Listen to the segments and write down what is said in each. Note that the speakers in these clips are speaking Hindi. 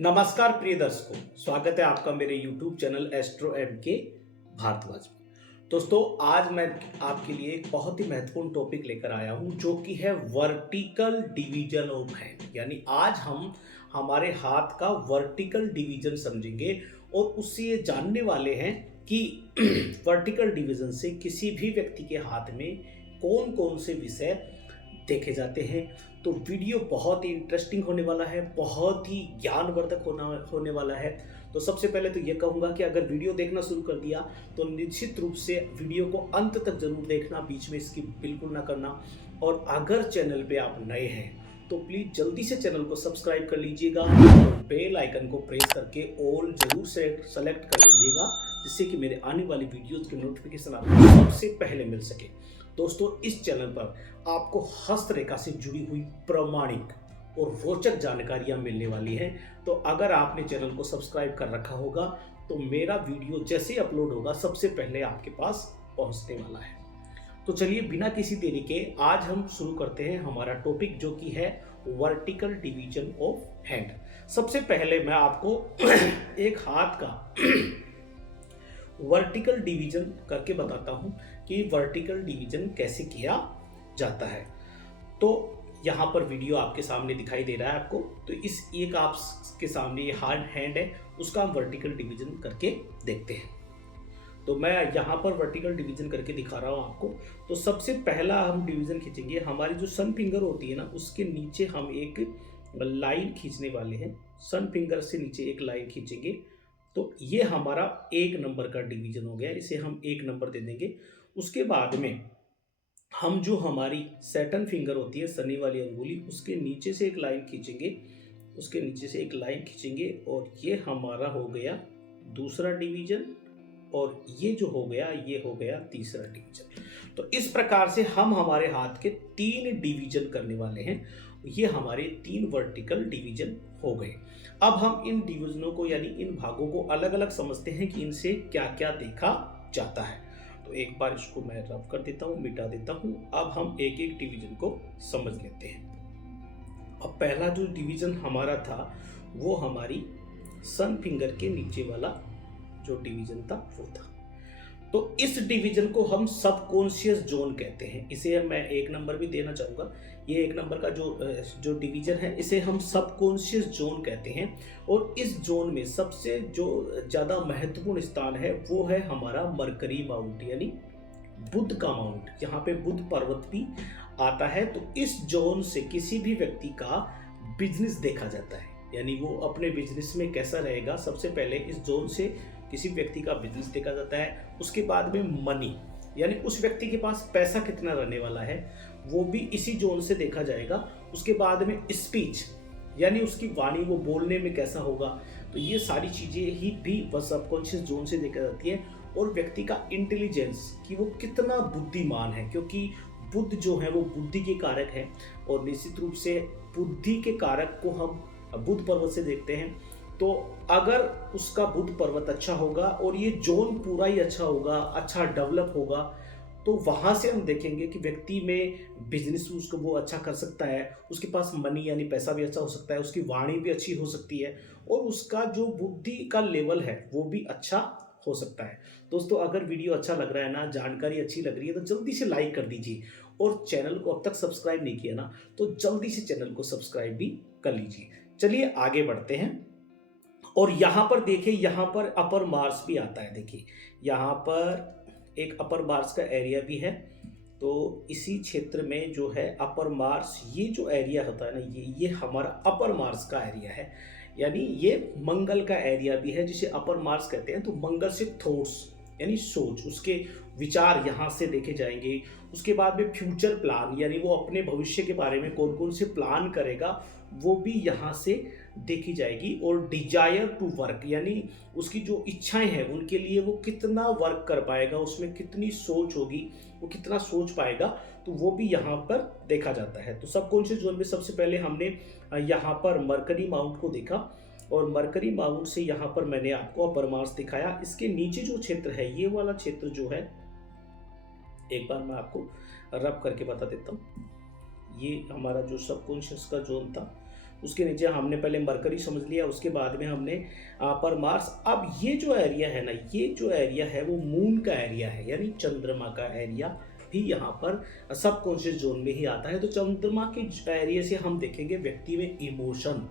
नमस्कार प्रिय दर्शकों, स्वागत है आपका मेरे YouTube चैनल एस्ट्रो एम के भारद्वाज में। दोस्तों, आज मैं आपके लिए एक बहुत ही महत्वपूर्ण टॉपिक लेकर आया हूं जो कि है वर्टिकल डिवीजन ऑफ हैंड। यानी आज हम हमारे हाथ का वर्टिकल डिवीजन समझेंगे और उससे ये जानने वाले हैं कि वर्टिकल डिवीजन से किसी भी व्यक्ति के हाथ में कौन कौन से विषय देखे जाते हैं। तो वीडियो बहुत ही इंटरेस्टिंग होने वाला है, बहुत ही ज्ञानवर्धक होने वाला है। तो सबसे पहले तो ये कहूँगा कि अगर वीडियो देखना शुरू कर दिया तो निश्चित रूप से वीडियो को अंत तक जरूर देखना, बीच में इसकी बिल्कुल ना करना। और अगर चैनल पे आप नए हैं तो प्लीज़ जल्दी से चैनल को सब्सक्राइब कर लीजिएगा और बेल आइकन को प्रेस करके ऑल जरूर से सेलेक्ट कर लीजिएगा, जिससे कि मेरे आने वाली वीडियोज़ के नोटिफिकेशन आपको सबसे पहले मिल सके। दोस्तों, इस चैनल पर आपको हस्तरेखा से जुड़ी हुई प्रामाणिक और रोचक जानकारियां मिलने वाली हैं। तो अगर आपने चैनल को सब्सक्राइब कर रखा होगा तो मेरा वीडियो जैसे ही अपलोड होगा सबसे पहले आपके पास पहुंचने वाला है। तो चलिए बिना किसी देरी के आज हम शुरू करते हैं हमारा टॉपिक, जो कि है वर्टिकल डिवीजन ऑफ हैंड। सबसे पहले मैं आपको एक हाथ का वर्टिकल डिवीजन करके बताता हूं कि वर्टिकल डिवीजन कैसे किया जाता है। तो यहाँ पर वीडियो आपके सामने दिखाई दे रहा है आपको। तो इस एक आपके सामने ये हार्ड हैंड है, उसका हम वर्टिकल डिवीजन करके देखते हैं। तो मैं यहाँ पर वर्टिकल डिवीजन करके दिखा रहा हूँ आपको। तो सबसे पहला हम डिवीजन खींचेंगे, हमारी जो सन फिंगर होती है ना, उसके नीचे हम एक लाइन खींचने वाले हैं। सन फिंगर से नीचे एक लाइन खींचेंगे तो ये हमारा 1 नंबर का डिवीजन हो गया, इसे हम 1 नंबर दे देंगे। उसके बाद में हम जो हमारी सैटर्न फिंगर होती है, शनि वाली अंगुली, उसके नीचे से एक लाइन खींचेंगे, उसके नीचे से एक लाइन खींचेंगे और ये हमारा हो गया दूसरा डिवीजन, और ये जो हो गया ये हो गया तीसरा डिवीजन। तो इस प्रकार से हम हमारे हाथ के 3 डिवीजन करने वाले हैं। ये हमारे 3 वर्टिकल डिवीजन हो गए। अब हम इन डिवीजनों को यानी इन भागों को अलग अलग समझते हैं कि इनसे क्या क्या देखा जाता है। तो एक बार इसको मैं रब कर देता हूँ, मिटा देता हूँ। अब हम एक एक डिवीजन को समझ लेते हैं। अब पहला जो डिवीजन हमारा था वो हमारी सन फिंगर के नीचे वाला जो डिवीजन था वो था। तो इस डिवीजन को हम सबकॉन्शियस जोन कहते हैं। इसे मैं 1 नंबर भी देना चाहूँगा। ये 1 नंबर का जो डिवीजन है इसे हम सबकॉन्शियस जोन कहते हैं। और इस जोन में सबसे जो ज़्यादा महत्वपूर्ण स्थान है वो है हमारा मरकरी माउंट, यानी बुध का माउंट। यहाँ पे बुध पर्वत भी आता है। तो इस जोन से किसी भी व्यक्ति का बिजनेस देखा जाता है, यानी वो अपने बिजनेस में कैसा रहेगा। सबसे पहले इस जोन से किसी व्यक्ति का बिजनेस देखा जाता है। उसके बाद में मनी, यानी उस व्यक्ति के पास पैसा कितना रहने वाला है, वो भी इसी जोन से देखा जाएगा। उसके बाद में स्पीच, यानी उसकी वाणी, वो बोलने में कैसा होगा। तो ये सारी चीज़ें ही भी वह सबकॉन्शियस जोन से देखा जाती है। और व्यक्ति का इंटेलिजेंस, कि वो कितना बुद्धिमान है, क्योंकि बुद्ध जो है वो बुद्धि के कारक है। और निश्चित रूप से बुद्धि के कारक को हम बुध पर्वत से देखते हैं। तो अगर उसका बुध पर्वत अच्छा होगा और ये जोन पूरा ही अच्छा होगा, अच्छा डेवलप होगा, तो वहाँ से हम देखेंगे कि व्यक्ति में बिजनेस उसको वो अच्छा कर सकता है। उसके पास मनी यानी पैसा भी अच्छा हो सकता है, उसकी वाणी भी अच्छी हो सकती है, और उसका जो बुद्धि का लेवल है वो भी अच्छा हो सकता है। दोस्तों, अगर वीडियो अच्छा लग रहा है ना, जानकारी अच्छी लग रही है, तो जल्दी से लाइक कर दीजिए। और चैनल को अब तक सब्सक्राइब नहीं किया ना, तो जल्दी से चैनल को सब्सक्राइब भी कर लीजिए। चलिए आगे बढ़ते हैं। और यहाँ पर देखिए, यहाँ पर अपर मार्स भी आता है। देखिए यहाँ पर एक अपर मार्स का एरिया भी है। तो इसी क्षेत्र में जो है अपर मार्स, ये जो एरिया होता है ना, ये हमारा अपर मार्स का एरिया है। यानी ये मंगल का एरिया भी है, जिसे अपर मार्स कहते हैं। तो मंगल से थॉट्स यानी सोच, उसके विचार यहाँ से देखे जाएंगे। उसके बाद में फ्यूचर प्लान, यानी वो अपने भविष्य के बारे में कौन कौन से प्लान करेगा, वो भी यहाँ से देखी जाएगी। और डिजायर टू वर्क, यानी उसकी जो इच्छाएं हैं उनके लिए वो कितना वर्क कर पाएगा, उसमें कितनी सोच होगी, वो कितना सोच पाएगा, तो वो भी यहाँ पर देखा जाता है। तो सबकॉन्शियस जोन में सबसे पहले हमने यहाँ पर मरकरी माउंट को देखा, और मरकरी माउंट से यहाँ पर मैंने आपको अपर मार्स दिखाया। इसके नीचे जो क्षेत्र है, ये वाला क्षेत्र जो है, एक बार मैं आपको रब करके बता देता हूँ। ये हमारा जो सबकॉन्शियस का जोन था, उसके नीचे हमने पहले मरकरी समझ लिया, उसके बाद में हमने पर मार्स। अब ये जो एरिया है ना, ये जो एरिया है वो मून का एरिया है, यानी चंद्रमा का एरिया भी यहाँ पर सबकॉन्शियस जोन में ही आता है। तो चंद्रमा के एरिया से हम देखेंगे व्यक्ति में इमोशन,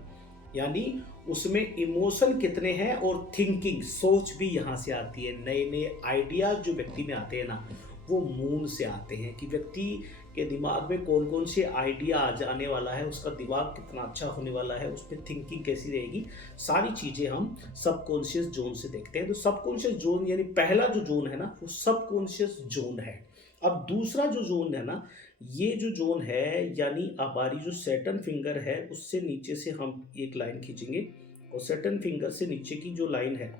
यानी उसमें इमोशन कितने हैं, और थिंकिंग, सोच भी यहाँ से आती है। नए नए आइडियाज जो व्यक्ति में आते हैं ना, वो मून से आते हैं कि व्यक्ति के दिमाग में कौन कौन से आइडिया आ जाने वाला है, उसका दिमाग कितना अच्छा होने वाला है, उस पर थिंकिंग कैसी रहेगी, सारी चीज़ें हम सबकॉन्शियस जोन से देखते हैं। तो सबकॉन्शियस जोन यानी पहला जो जोन है ना, वो सबकॉन्शियस जोन है। अब दूसरा जो जोन है ना, ये जो जोन है, यानी हमारी जो सैटर्न फिंगर है उससे नीचे से हम एक लाइन खींचेंगे, और सैटर्न फिंगर से नीचे की जो लाइन है,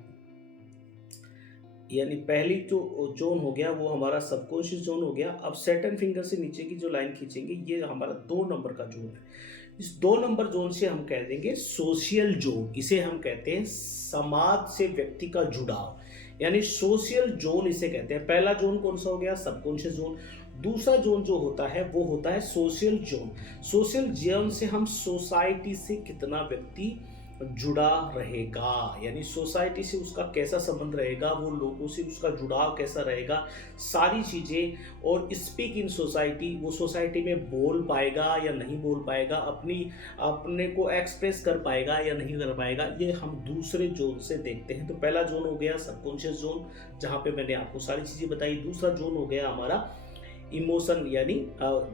यानी पहली जो जोन हो गया वो हमारा सबकॉन्शियस जोन हो गया। अब सैटर्न फिंगर से नीचे की जो लाइन खींचेंगे, ये हमारा 2 नंबर का जोन है। इस 2 नंबर जोन से हम कह देंगे सोशल जोन, इसे हम कहते हैं समाज से व्यक्ति का जुड़ाव, यानी सोशल जोन इसे कहते हैं। पहला जोन कौन सा हो गया, सबकॉन्शियस जोन। दूसरा जोन जो होता है वो होता है सोशल जोन। सोशल जोन से हम सोसाइटी से कितना व्यक्ति जुड़ा रहेगा, यानी सोसाइटी से उसका कैसा संबंध रहेगा, वो लोगों से उसका जुड़ाव कैसा रहेगा, सारी चीज़ें। और स्पीक इन सोसाइटी, वो सोसाइटी में बोल पाएगा या नहीं बोल पाएगा, अपने को एक्सप्रेस कर पाएगा या नहीं कर पाएगा, ये हम दूसरे जोन से देखते हैं। तो पहला जोन हो गया सबकॉन्शियस जोन, जहाँ पे मैंने आपको सारी चीज़ें बताई। दूसरा जोन हो गया हमारा इमोशन, यानी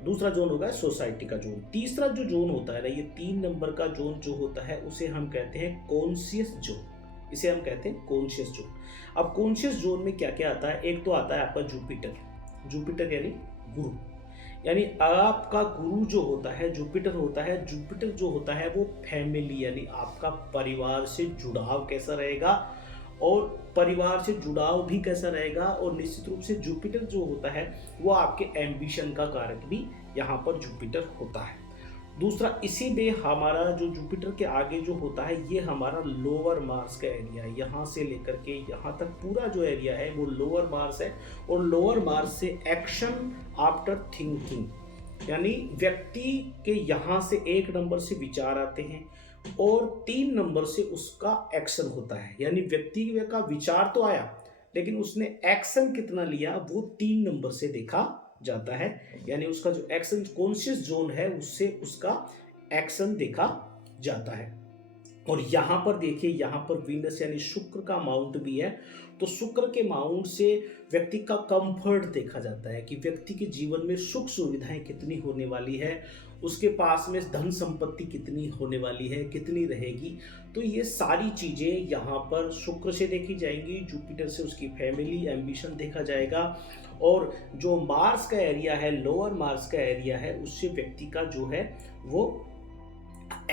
दूसरा जोन होगा सोसाइटी का जोन। तीसरा जो जोन होता है ना, ये 3 नंबर का जोन जो होता है उसे हम कहते हैं कॉन्शियस जोन, इसे हम कहते हैं कॉन्शियस जोन। अब कॉन्शियस जोन में क्या क्या आता है, एक तो आता है आपका जुपिटर। जुपिटर यानी गुरु, यानी आपका गुरु जो होता है जुपिटर होता है। जुपिटर जो होता है वो फैमिली, यानी आपका परिवार से जुड़ाव कैसा रहेगा, और परिवार से जुड़ाव भी कैसा रहेगा। और निश्चित रूप से जुपिटर जो होता है वो आपके एम्बिशन का कारक भी यहाँ पर जुपिटर होता है। दूसरा, इसी में हमारा जो जुपिटर के आगे जो होता है ये हमारा लोअर मार्स का एरिया है। यहाँ से लेकर के यहाँ तक पूरा जो एरिया है वो लोअर मार्स है। और लोअर मार्स से एक्शन आफ्टर थिंकिंग, यानी व्यक्ति के यहाँ से 1 नंबर से विचार आते हैं और 3 नंबर से उसका एक्शन होता है। यानी व्यक्ति का विचार तो आया, लेकिन उसने एक्शन कितना लिया वो 3 नंबर से देखा जाता है। यानी उसका जो एक्शन कॉन्शियस जोन है उससे उसका एक्शन देखा जाता है। और यहाँ पर देखिए, यहाँ पर वीनस यानी शुक्र का माउंट भी है। तो शुक्र के माउंट से व्यक्ति का कंफर्ट देखा जाता है कि व्यक्ति के जीवन में सुख सुविधाएं कितनी होने वाली है, उसके पास में धन संपत्ति कितनी होने वाली है, कितनी रहेगी। तो ये सारी चीज़ें यहाँ पर शुक्र से देखी जाएंगी। जुपिटर से उसकी फैमिली, एम्बिशन देखा जाएगा। और जो मार्स का एरिया है, लोअर मार्स का एरिया है, उससे व्यक्ति का जो है वो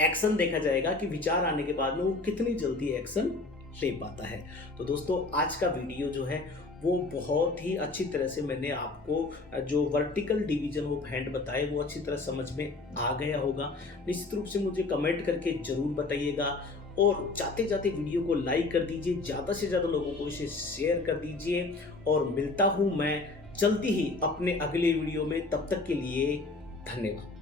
एक्शन देखा जाएगा कि विचार आने के बाद में वो कितनी जल्दी एक्शन ले पाता है। तो दोस्तों, आज का वीडियो जो है वो बहुत ही अच्छी तरह से मैंने आपको जो वर्टिकल डिवीजन ऑफ हैंड बताए वो अच्छी तरह समझ में आ गया होगा। निश्चित रूप से मुझे कमेंट करके ज़रूर बताइएगा, और जाते जाते वीडियो को लाइक कर दीजिए, ज़्यादा से ज़्यादा लोगों को इसे शेयर कर दीजिए। और मिलता हूँ मैं जल्दी ही अपने अगले वीडियो में, तब तक के लिए धन्यवाद।